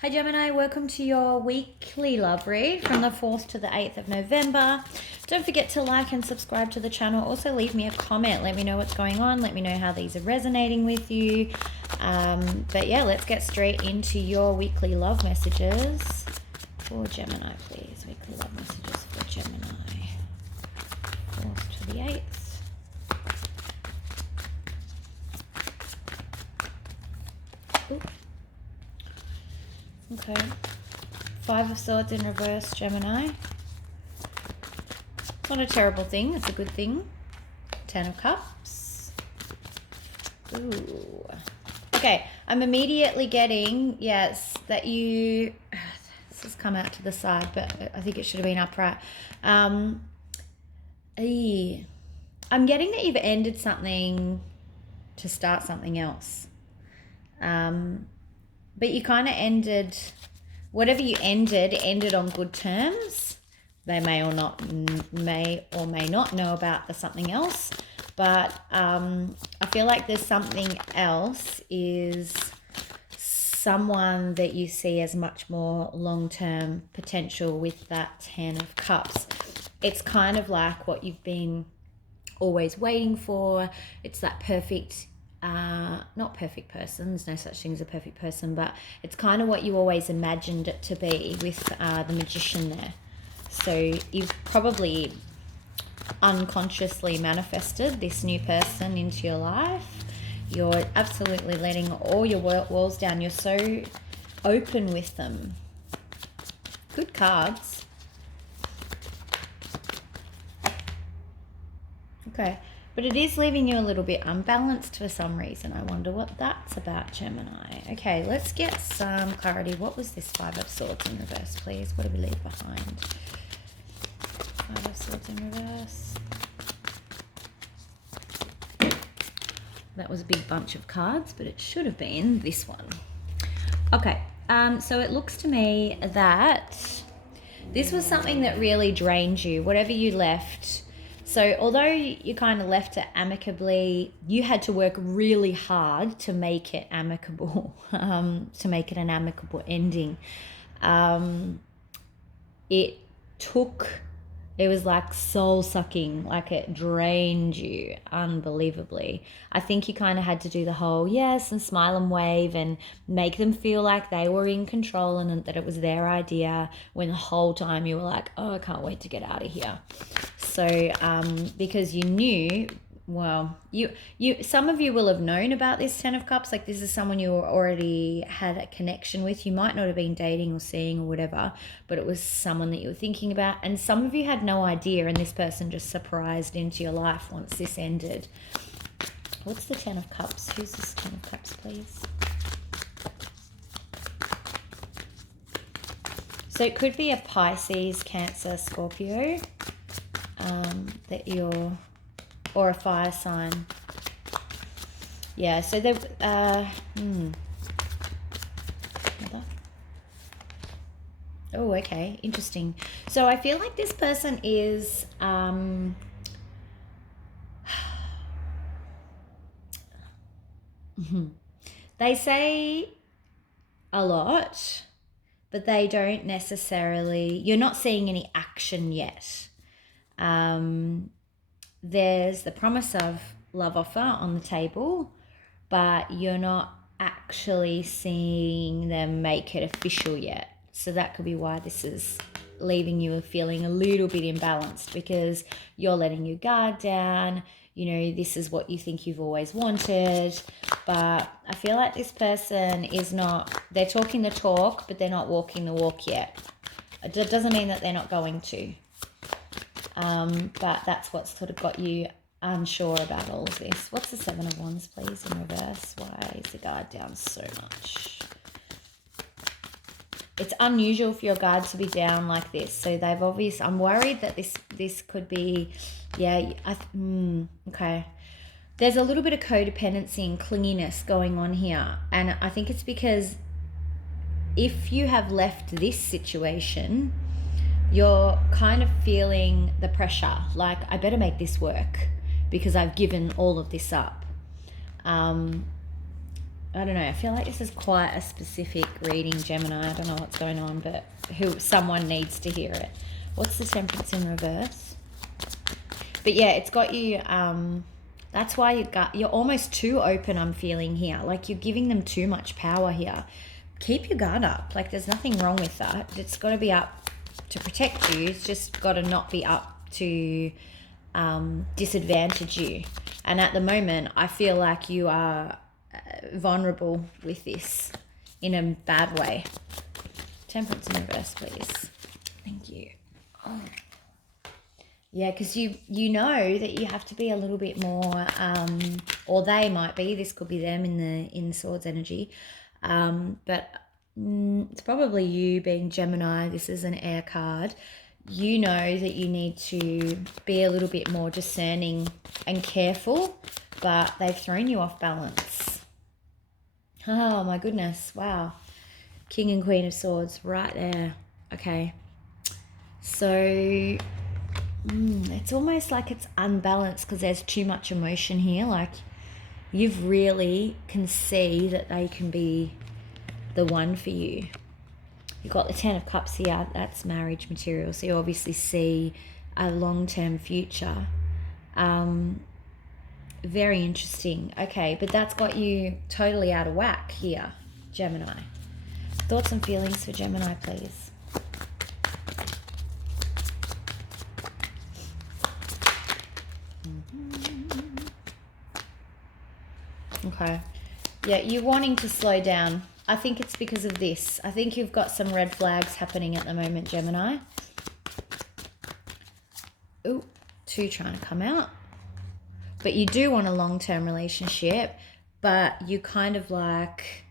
Hi Gemini, welcome to your weekly love read from the 4th to the 8th of November. Don't forget to like and subscribe to the channel. Also leave me a comment. Let me know what's going on. Let me know how these are resonating with you. But yeah, let's get straight into your weekly love messages for Gemini, please. Weekly love messages for Gemini. 4th to the 8th. Ooh. Okay. 5 of Swords in reverse, Gemini. It's not a terrible thing. It's a good thing. 10 of Cups. Ooh. Okay. I'm immediately getting, yes, that you... This has come out to the side, but I think it should have been upright. I'm getting that you've ended something to start something else. But you kind of ended, whatever you ended on good terms. They may or may not know about the something else, but I feel like there's something else, is someone that you see as much more long-term potential with that 10 of Cups. It's kind of like what you've been always waiting for. It's that perfect, not perfect person, there's no such thing as a perfect person, but it's kind of what you always imagined it to be with the Magician there. So you've probably unconsciously manifested this new person into your life. You're absolutely letting all your walls down. You're so open with them. Good cards. Okay. But it is leaving you a little bit unbalanced for some reason. I wonder what that's about, Gemini. Okay, let's get some clarity. What was this 5 of Swords in reverse, please? What do we leave behind? 5 of Swords in reverse. That was a big bunch of cards, but it should have been this one. Okay, so it looks to me that this was something that really drained you, whatever you left. So although you kind of left it amicably, you had to work really hard to make it amicable, to make it an amicable ending. It was like soul sucking, like it drained you unbelievably. I think you kind of had to do the whole yes and smile and wave and make them feel like they were in control and that it was their idea, when the whole time you were like, oh, I can't wait to get out of here. So because you knew, well, some of you will have known about this 10 of Cups. Like this is someone you already had a connection with. You might not have been dating or seeing or whatever, but it was someone that you were thinking about. And some of you had no idea, and this person just surprised into your life once this ended. What's the 10 of Cups? Who's this 10 of Cups, please? So it could be a Pisces, Cancer, Scorpio. That you're, or a fire sign. Yeah, so they've, oh, okay, interesting. So I feel like this person is, they say a lot, but they don't necessarily, you're not seeing any action yet. There's the promise of love offer on the table, but you're not actually seeing them make it official yet. So that could be why this is leaving you feeling a little bit imbalanced, because you're letting your guard down. You know, this is what you think you've always wanted, but I feel like this person is not, they're talking the talk, but they're not walking the walk yet. It doesn't mean that they're not going to. But that's what's sort of got you unsure about all of this. What's the 7 of Wands, please, in reverse? Why is the guard down so much? It's unusual for your guard to be down like this. So they've obviously, I'm worried that this could be, yeah, okay. There's a little bit of codependency and clinginess going on here. And I think it's because if you have left this situation, you're kind of feeling the pressure, like I better make this work because I've given all of this up. I don't know. I feel like this is quite a specific reading, Gemini. I don't know what's going on, but someone needs to hear it. What's the Temperance in reverse? But yeah, it's got you. That's why you're almost too open. I'm feeling here, like you're giving them too much power here. Keep your guard up. Like there's nothing wrong with that. It's got to be up to protect you. It's just got to not be up to disadvantage you. And at the moment, I feel like you are vulnerable with this in a bad way. Temperance in reverse, please. Thank you. Oh. Yeah, because you know that you have to be a little bit more, or they might be. This could be them in the Swords energy, but it's probably you being Gemini. This is an air card. You know that you need to be a little bit more discerning and careful, but they've thrown you off balance. Oh my goodness! Wow, King and Queen of Swords right there. Okay, so. It's almost like it's unbalanced because there's too much emotion here. Like you've really can see that they can be the one for you. You've got the 10 of Cups here. That's marriage material. So you obviously see a long-term future. Very interesting. Okay, but that's got you totally out of whack here, Gemini. Thoughts and feelings for Gemini, please. Okay. Yeah, you're wanting to slow down. I think it's because of this. I think you've got some red flags happening at the moment, Gemini. Ooh, 2 trying to come out. But you do want a long-term relationship, but you kind of like,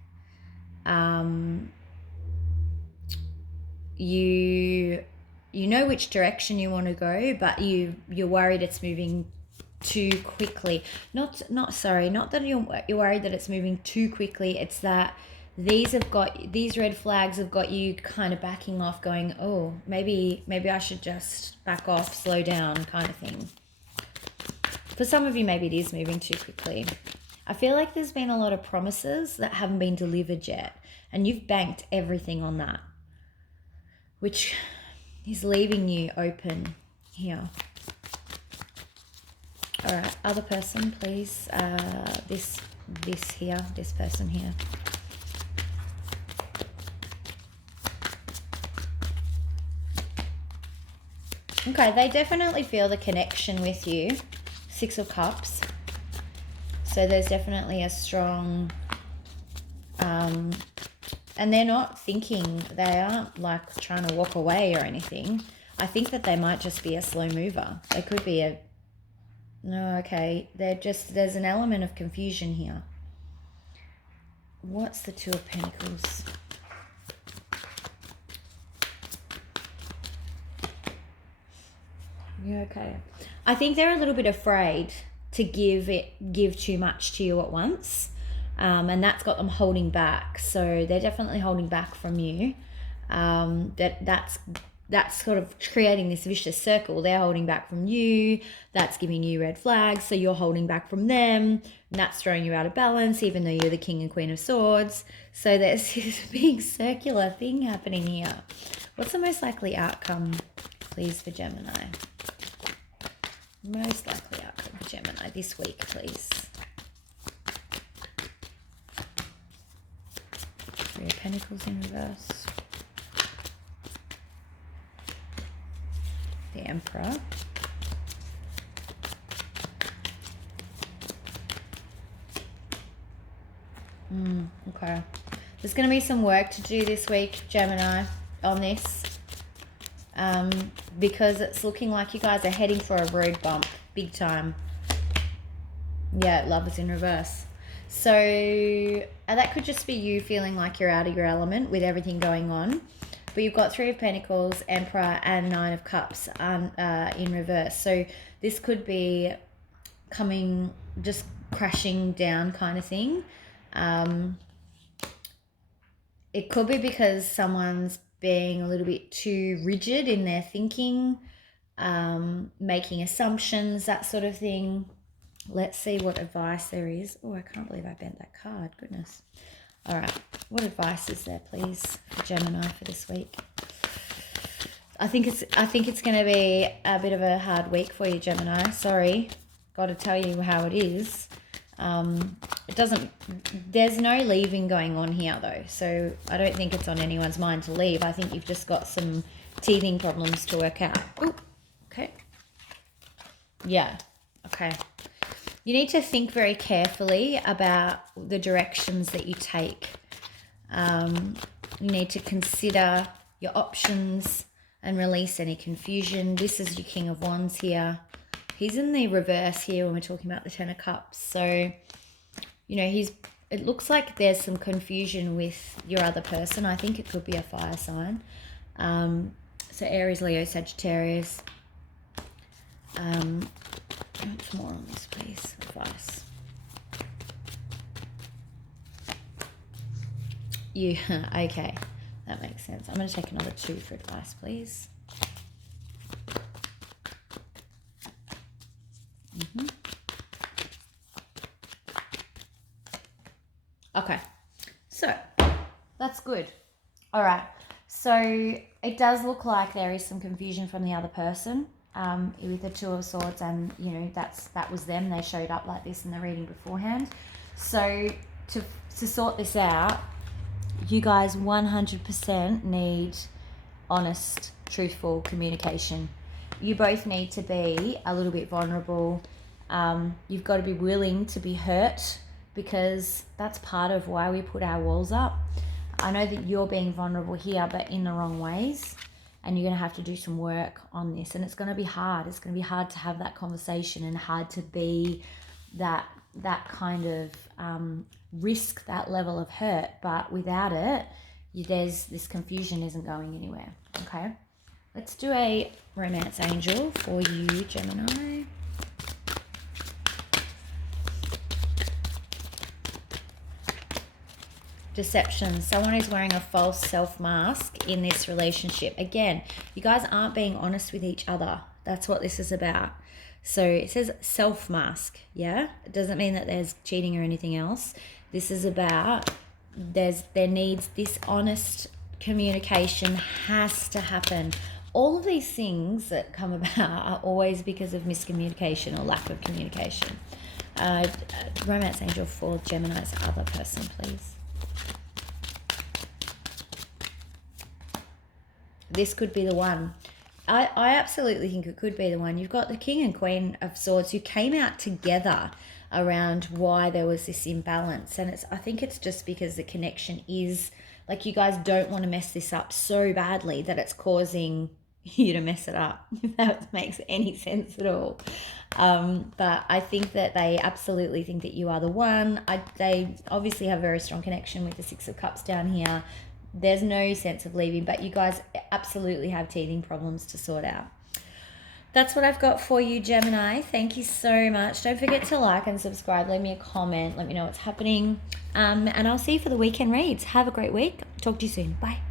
you know which direction you want to go, but you're worried it's moving too quickly. Not that you're worried that it's moving too quickly. It's that these red flags have got you kind of backing off, going, oh, maybe I should just back off, slow down, kind of thing. For some of you, maybe it is moving too quickly. I feel like there's been a lot of promises that haven't been delivered yet, and you've banked everything on that, which is leaving you open here. All right, other person, please. This person here. Okay, they definitely feel the connection with you. 6 of Cups. So there's definitely a strong, and they're not thinking, they aren't like trying to walk away or anything. I think that they might just be a slow mover. They could be no, okay. There's an element of confusion here. What's the 2 of Pentacles? Yeah, okay. I think they're a little bit afraid to give too much to you at once. And that's got them holding back. So they're definitely holding back from you. That's sort of creating this vicious circle. They're holding back from you. That's giving you red flags. So you're holding back from them. And that's throwing you out of balance, even though you're the King and Queen of Swords. So there's this big circular thing happening here. What's the most likely outcome, please, for Gemini? Most likely outcome for Gemini this week, please. 3 of Pentacles in reverse. The Emperor. Okay. There's going to be some work to do this week, Gemini, on this. Because it's looking like you guys are heading for a road bump, big time. Yeah, Love is in reverse. So that could just be you feeling like you're out of your element with everything going on. But you've got 3 of Pentacles, Emperor, and 9 of Cups in reverse. So this could be coming, just crashing down kind of thing. It could be because someone's being a little bit too rigid in their thinking, making assumptions, that sort of thing. Let's see what advice there is. Oh, I can't believe I bent that card. Goodness. All right. What advice is there, please, for Gemini for this week? I think it's going to be a bit of a hard week for you, Gemini. Sorry. Got to tell you how it is. There's no leaving going on here, though. So I don't think it's on anyone's mind to leave. I think you've just got some teething problems to work out. Oh, okay. Yeah. Okay. You need to think very carefully about the directions that you take. You need to consider your options and release any confusion. This is your King of Wands here. He's in the reverse here when we're talking about the Ten of Cups. So, you know, it looks like there's some confusion with your other person. I think it could be a fire sign. So Aries, Leo, Sagittarius. What's more on this, please? Advice. Okay, that makes sense. I'm going to take another 2 for advice, please. Okay, so that's good. All right, so it does look like there is some confusion from the other person. With the Two of Swords, and you know that was them. They showed up like this in the reading beforehand. So to sort this out, you guys 100% need honest, truthful communication. You both need to be a little bit vulnerable. You've got to be willing to be hurt, because that's part of why we put our walls up. I know that you're being vulnerable here, but in the wrong ways. And you're going to have to do some work on this. And it's going to be hard. It's going to be hard to have that conversation, and hard to be that kind of risk that level of hurt. But without it, this confusion isn't going anywhere. Okay? Let's do a romance angel for you, Gemini. Deception. Someone is wearing a false self mask in this relationship. Again, you guys aren't being honest with each other. That's what this is about. So it says self mask. Yeah, it doesn't mean that there's cheating or anything else. This is about there needs this honest communication has to happen. All of these things that come about are always because of miscommunication or lack of communication. Romance angel for Gemini's other person, please. This could be the one. I absolutely think it could be the one. You've got the King and Queen of Swords who came out together around why there was this imbalance. And I think it's just because the connection is, like, you guys don't want to mess this up so badly that it's causing you to mess it up, if that makes any sense at all. But I think that they absolutely think that you are the one. They obviously have a very strong connection with the Six of Cups down here. There's no sense of leaving, but you guys absolutely have teething problems to sort out. That's what I've got for you, Gemini. Thank you so much. Don't forget to like and subscribe. Leave me a comment. Let me know what's happening. And I'll see you for the weekend reads. Have a great week. Talk to you soon. Bye.